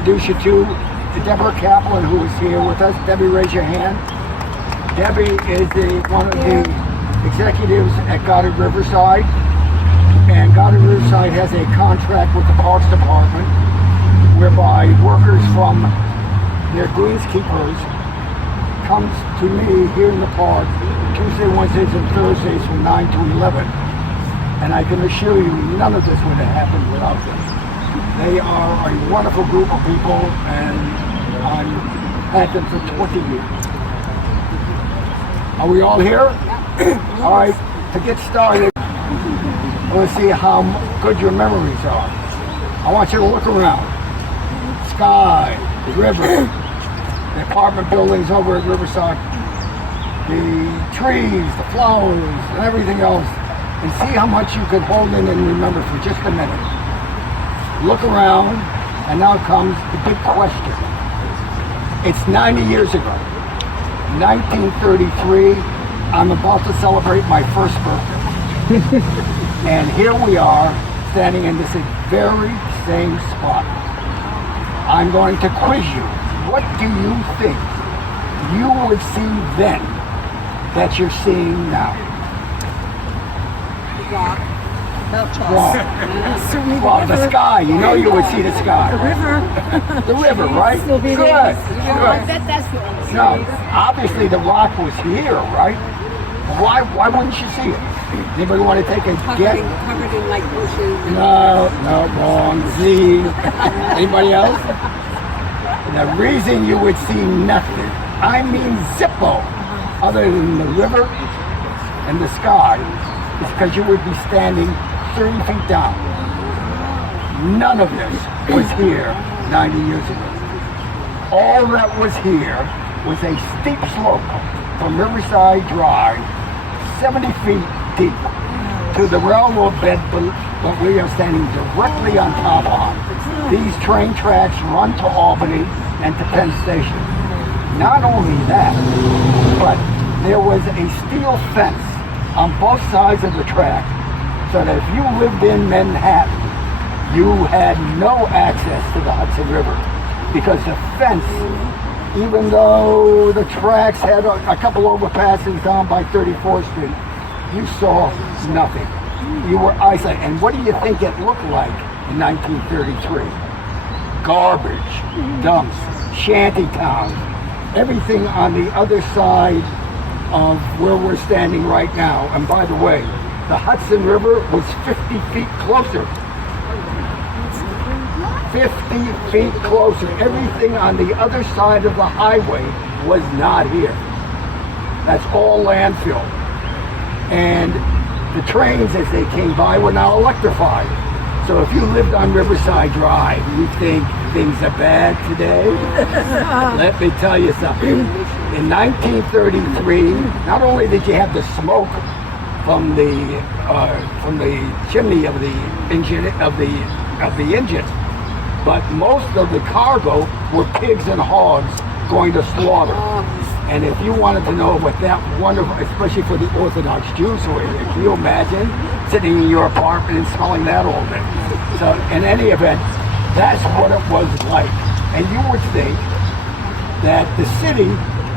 introduce you to Deborah Kaplan, who is here with us. Debbie, raise your hand. Debbie is one of the executives at Goddard Riverside, and Goddard Riverside has a contract with the Parks Department whereby workers from their greenskeepers comes to me here in the park Tuesday, Wednesdays, and Thursdays from 9 to 11. And I can assure you none of this would have happened without them. They are a wonderful group of people, and I've had them for 20 years. Are we all here? All right, to get started, let's see how good your memories are. I want you to look around. Sky, the river, the apartment buildings over at Riverside, the trees, the flowers, and everything else, and see how much you can hold in and remember for just a minute. Look around, and now comes the big question. It's 90 years ago, 1933. I'm about to celebrate my first birthday. And here we are, standing in this very same spot. I'm going to quiz you. What do you think you would see then that you're seeing now? Rock. Well, the sky. You know you would see the sky. The river. The river, right? Still be Good. there. Good. That's the only No, obviously the rock was here, right? Why wouldn't you see it? Anybody want to take a guess? covered in like bushes. No, wrong. Z. Anybody else? The reason you would see nothing, I mean zippo, other than the river and the sky, is because you would be standing 30 feet down. None of this was here 90 years ago. All that was here was a steep slope from Riverside Drive, 70 feet deep, to the railroad bed, but we are standing directly on top of. These train tracks run to Albany and to Penn Station. Not only that, but there was a steel fence on both sides of the track, so that if you lived in Manhattan, you had no access to the Hudson River, because the fence, even though the tracks had a couple overpasses down by 34th Street, you saw nothing. You were isolated. And what do you think it looked like in 1933? Garbage, dumps, shanty towns, everything on the other side of where we're standing right now. And by the way, the Hudson River was 50 feet closer. 50 feet closer. Everything on the other side of the highway was not here. That's all landfill. And the trains, as they came by, were now electrified. So if you lived on Riverside Drive, you think things are bad today? Let me tell you something. In 1933, not only did you have the smoke from the chimney of the engine, but most of the cargo were pigs and hogs going to slaughter. And if you wanted to know what that wonderful, especially for the Orthodox Jews who are here, can you imagine sitting in your apartment and smelling that all day? So in any event, that's what it was like. And you would think that the city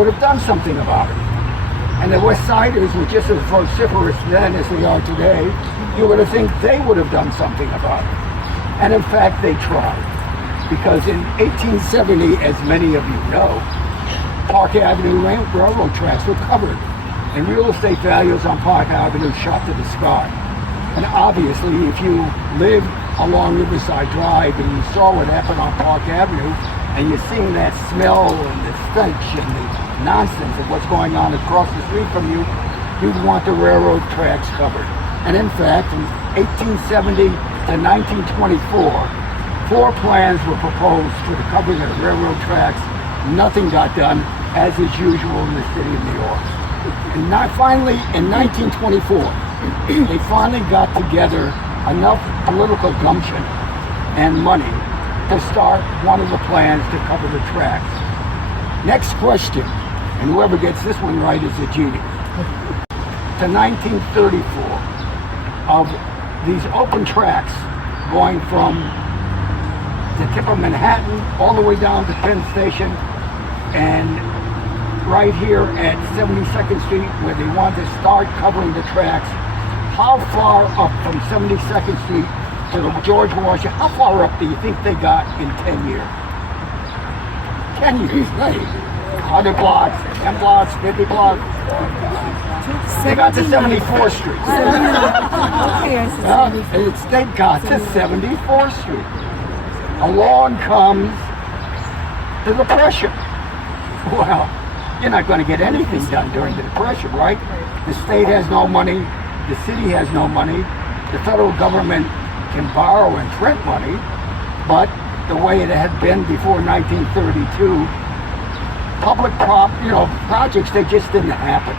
would have done something about it. And the West Siders were just as vociferous then as they are today. You would have think they would have done something about it. And in fact, they tried. Because in 1870, as many of you know, Park Avenue railroad tracks were covered, and real estate values on Park Avenue shot to the sky. And obviously, if you live along Riverside Drive and you saw what happened on Park Avenue, and you're seeing that smell and the stench and the nonsense of what's going on across the street from you, you'd want the railroad tracks covered. And in fact, from 1870 to 1924, 4 plans were proposed for the covering of the railroad tracks. Nothing got done, as is usual in the city of New York. And finally, in 1924, they finally got together enough political gumption and money to start one of the plans to cover the tracks. Next question, and whoever gets this one right is a genius. To 1934, of these open tracks going from the tip of Manhattan, all the way down to Penn Station, and right here at 72nd Street, where they want to start covering the tracks. How far up from 72nd Street to the George Washington, how far up do you think they got in 10 years? 10 years, right? 100 blocks, 10 blocks, 50 blocks. They got to 74th Street. They got to 74th Street. Along comes the Depression. Well, you're not going to get anything done during the Depression, right? The state has no money. The city has no money. The federal government can borrow and print money, but the way it had been before 1932, projects, they just didn't happen.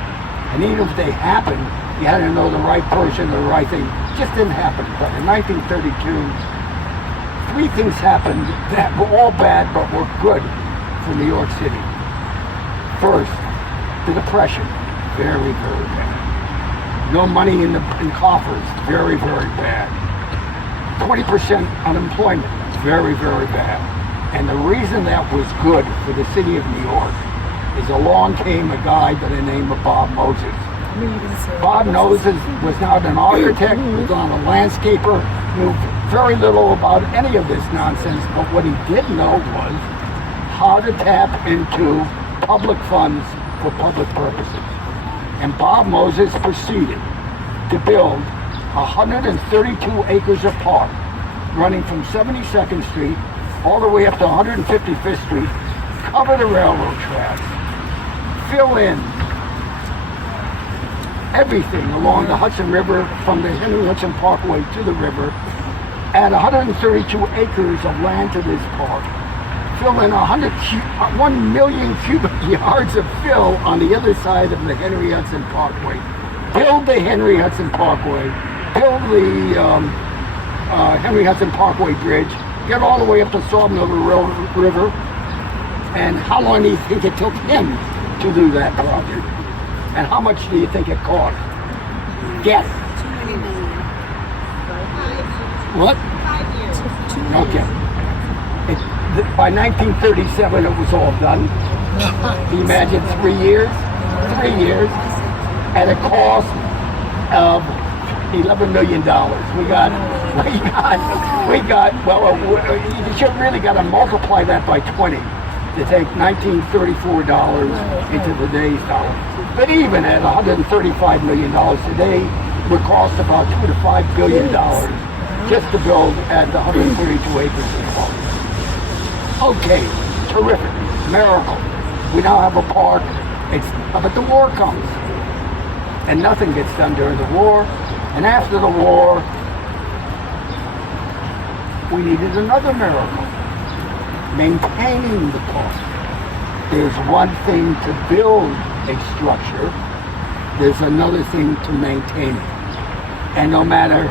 And even if they happened, you had to know the right person, the right thing. It just didn't happen. But in 1932, three things happened that were all bad but were good for New York City. First, the Depression, very, very bad. No money in coffers, very, very bad. 20% unemployment, very, very bad. And the reason that was good for the city of New York is along came a guy by the name of Bob Moses. Bob Moses was not an architect, was not a landscaper, knew very little about any of this nonsense, but what he did know was how to tap into public funds for public purposes. And Bob Moses proceeded to build 132 acres of park running from 72nd Street all the way up to 155th Street, cover the railroad tracks, fill in everything along the Hudson River from the Henry Hudson Parkway to the river, add 132 acres of land to this park, fill in 1 million cubic yards of fill on the other side of the Henry Hudson Parkway, build the Henry Hudson Parkway, build the Henry Hudson Parkway Bridge, get all the way up to Sawmill River. And how long do you think it took him to do that project? And how much do you think it cost? Guess. $20 million. What? 5 years. Okay. By 1937, it was all done. Can you imagine 3 years? 3 years. At a cost of $11 million. You should really got to multiply that by 20 to take $1934 into today's dollars. But even at $135 million today, it would cost about $2 to $5 billion just to build at the 132 acres of park. Okay, terrific, miracle. We now have a park. But the war comes, and nothing gets done during the war. And after the war, we needed another miracle, maintaining the park. There's one thing to build a structure, there's another thing to maintain it. And no matter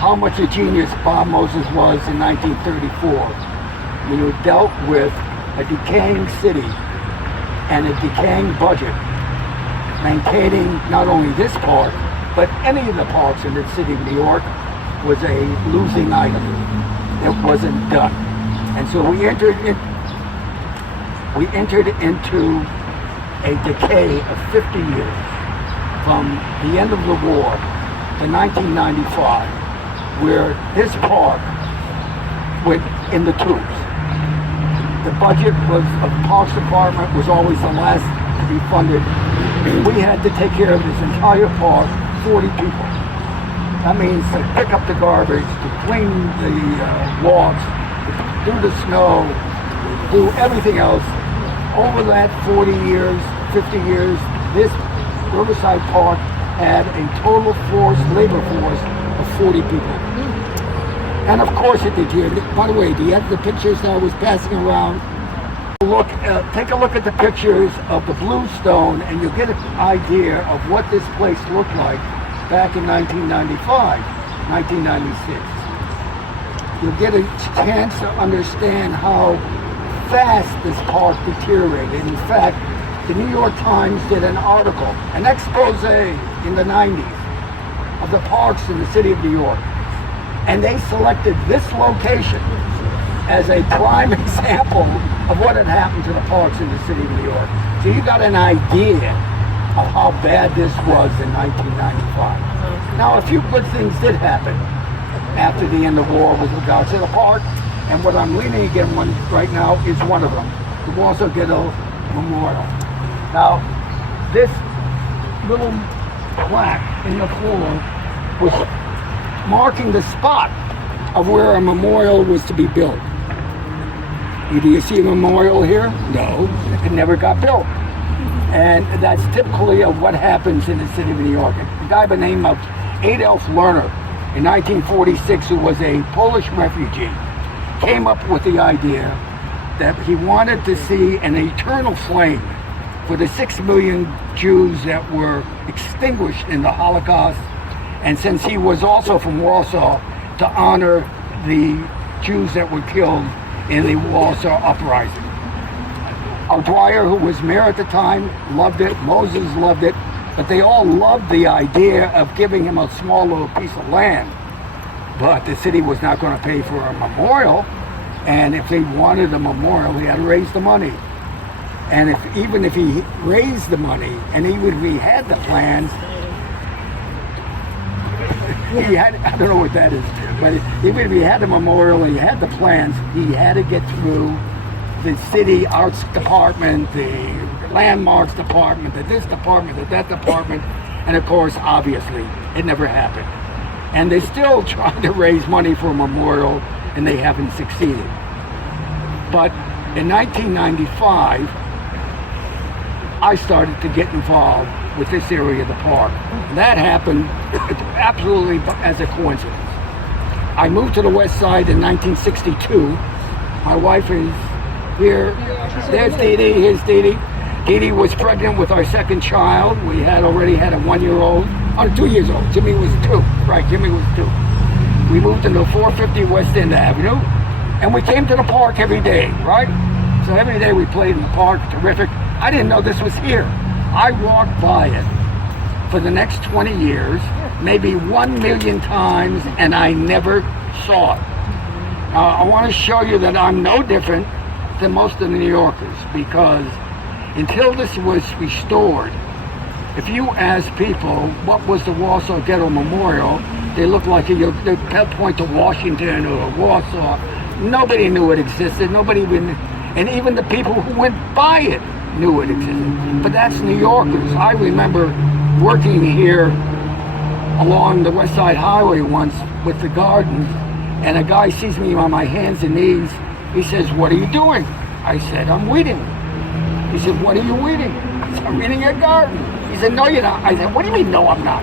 how much a genius Bob Moses was in 1934, when you dealt with a decaying city and a decaying budget, maintaining not only this park, but any of the parks in the city of New York was a losing item. It wasn't done. And so we entered into a decay of 50 years from the end of the war to 1995, where this park went in the tubes. The budget of the Parks Department was always the last to be funded. We had to take care of this entire park, 40 people. That means to pick up the garbage, to clean the walks, to do the snow, do everything else. Over that 40 years, 50 years, this Riverside Park had a total labor force of 40 people. And of course it deteriorated. By the way, do you have the pictures that I was passing around? Take a look at the pictures of the Bluestone, and you'll get an idea of what this place looked like back in 1995, 1996. You'll get a chance to understand how fast this park deteriorated. In fact, the New York Times did an article, an expose in the 90s of the parks in the city of New York. And they selected this location as a prime example of what had happened to the parks in the city of New York. So you got an idea of how bad this was in 1995. Now, a few good things did happen after the end of the war with regards to the park, and what I'm leaning against right now is one of them, the Warsaw Ghetto Memorial. Now, this little plaque in the floor was marking the spot of where a memorial was to be built. Do you see a memorial here? No, it never got built. And that's typically of what happens in the city of New York. A guy by the name of Adolf Lerner in 1946, who was a Polish refugee, came up with the idea that he wanted to see an eternal flame for the 6 million Jews that were extinguished in the Holocaust. And since he was also from Warsaw, to honor the Jews that were killed in the Warsaw Uprising. Dwyer, who was mayor at the time, loved it. Moses loved it. But they all loved the idea of giving him a small little piece of land. But the city was not going to pay for a memorial. And if they wanted a memorial, he had to raise the money. And even if he raised the money, and even if he had the plans, he had, I don't know what that is, but even if he had the memorial and he had the plans, he had to get through the city arts department, the landmarks department, the this department, the that department, and of course, obviously, it never happened. And they're still trying to raise money for a memorial, and they haven't succeeded. But in 1995, I started to get involved with this area of the park. That happened absolutely as a coincidence. I moved to the west side in 1962. My wife is here. There's Dee Dee. Here's Dee Dee. Dee Dee was pregnant with our second child. We had already had a 1-year-old, 2 years old. Jimmy was 2. Right, Jimmy was 2. We moved into 450 West End Avenue, and we came to the park every day, right? So every day we played in the park, terrific. I didn't know this was here. I walked by it for the next 20 years, maybe 1 million times, and I never saw it. I want to show you that I'm no different than most of the New Yorkers, because until this was restored, if you ask people what was the Warsaw Ghetto Memorial, they look like they point to Washington or Warsaw. Nobody knew it existed. Nobody even, and even the people who went by it knew it existed. But that's New Yorkers. I remember working here along the West Side Highway once with the garden, and a guy sees me on my hands and knees. He says, "What are you doing?" I said, "I'm weeding." He said, "What are you weeding?" I said, "I'm weeding a garden." He said, "No, you're not." I said, "What do you mean, no, I'm not?"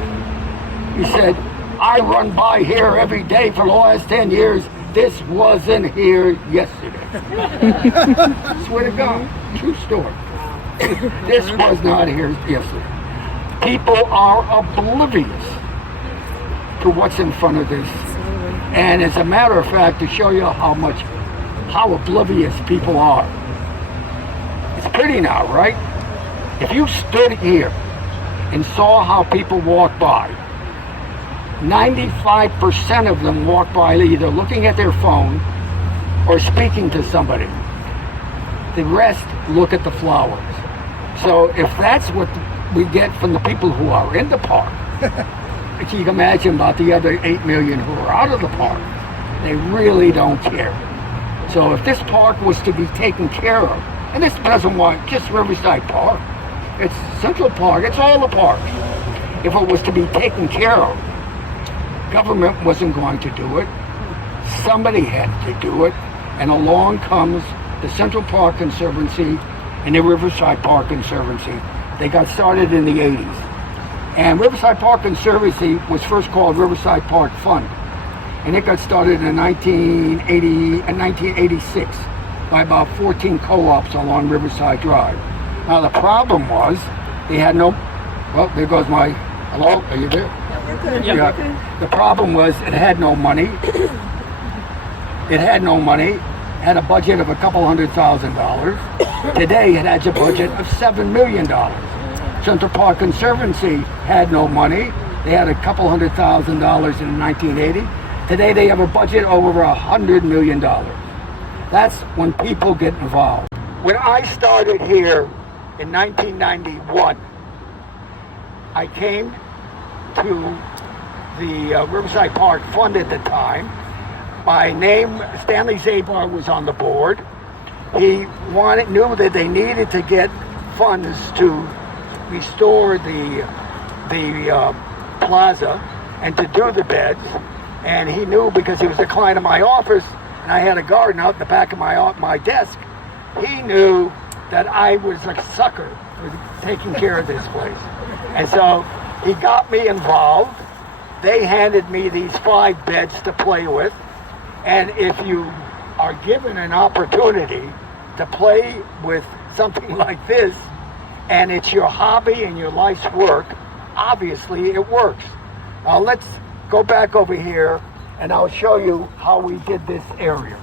He said, "I run by here every day for the last 10 years. This wasn't here yesterday." Swear to God, true story. This was not here yesterday. People are oblivious to what's in front of this. And as a matter of fact, to show you how oblivious people are. It's pretty now, right? If you stood here and saw how people walk by, 95% of them walk by either looking at their phone or speaking to somebody. The rest look at the flowers. So if that's what we get from the people who are in the park, you can imagine about the other 8 million who are out of the park. They really don't care. So if this park was to be taken care of, and this doesn't want just Riverside Park, it's Central Park, it's all the parks. If it was to be taken care of, government wasn't going to do it. Somebody had to do it, and along comes the Central Park Conservancy and the Riverside Park Conservancy. They got started in the 80s. And Riverside Park Conservancy was first called Riverside Park Fund. And it got started in 1986 by about 14 co-ops along Riverside Drive. Now the problem was they had no, well, there goes my, hello, are you there? Yeah, we're good. Yeah. The problem was it had no money. It had no money. Had a budget of a couple $100,000. Today it has a budget of $7 million. Central Park Conservancy had no money. They had a couple $100,000 in 1980. Today they have a budget of over $100 million. That's when people get involved. When I started here in 1991, I came to the Riverside Park Fund at the time. My name, Stanley Zabar, was on the board. He knew that they needed to get funds to restore the plaza and to do the beds. And he knew, because he was a client of my office and I had a garden out in the back of my desk, he knew that I was a sucker for taking care of this place. And so he got me involved. They handed me these 5 beds to play with. And if you are given an opportunity to play with something like this, and it's your hobby and your life's work, obviously it works. Now let's go back over here and I'll show you how we did this area.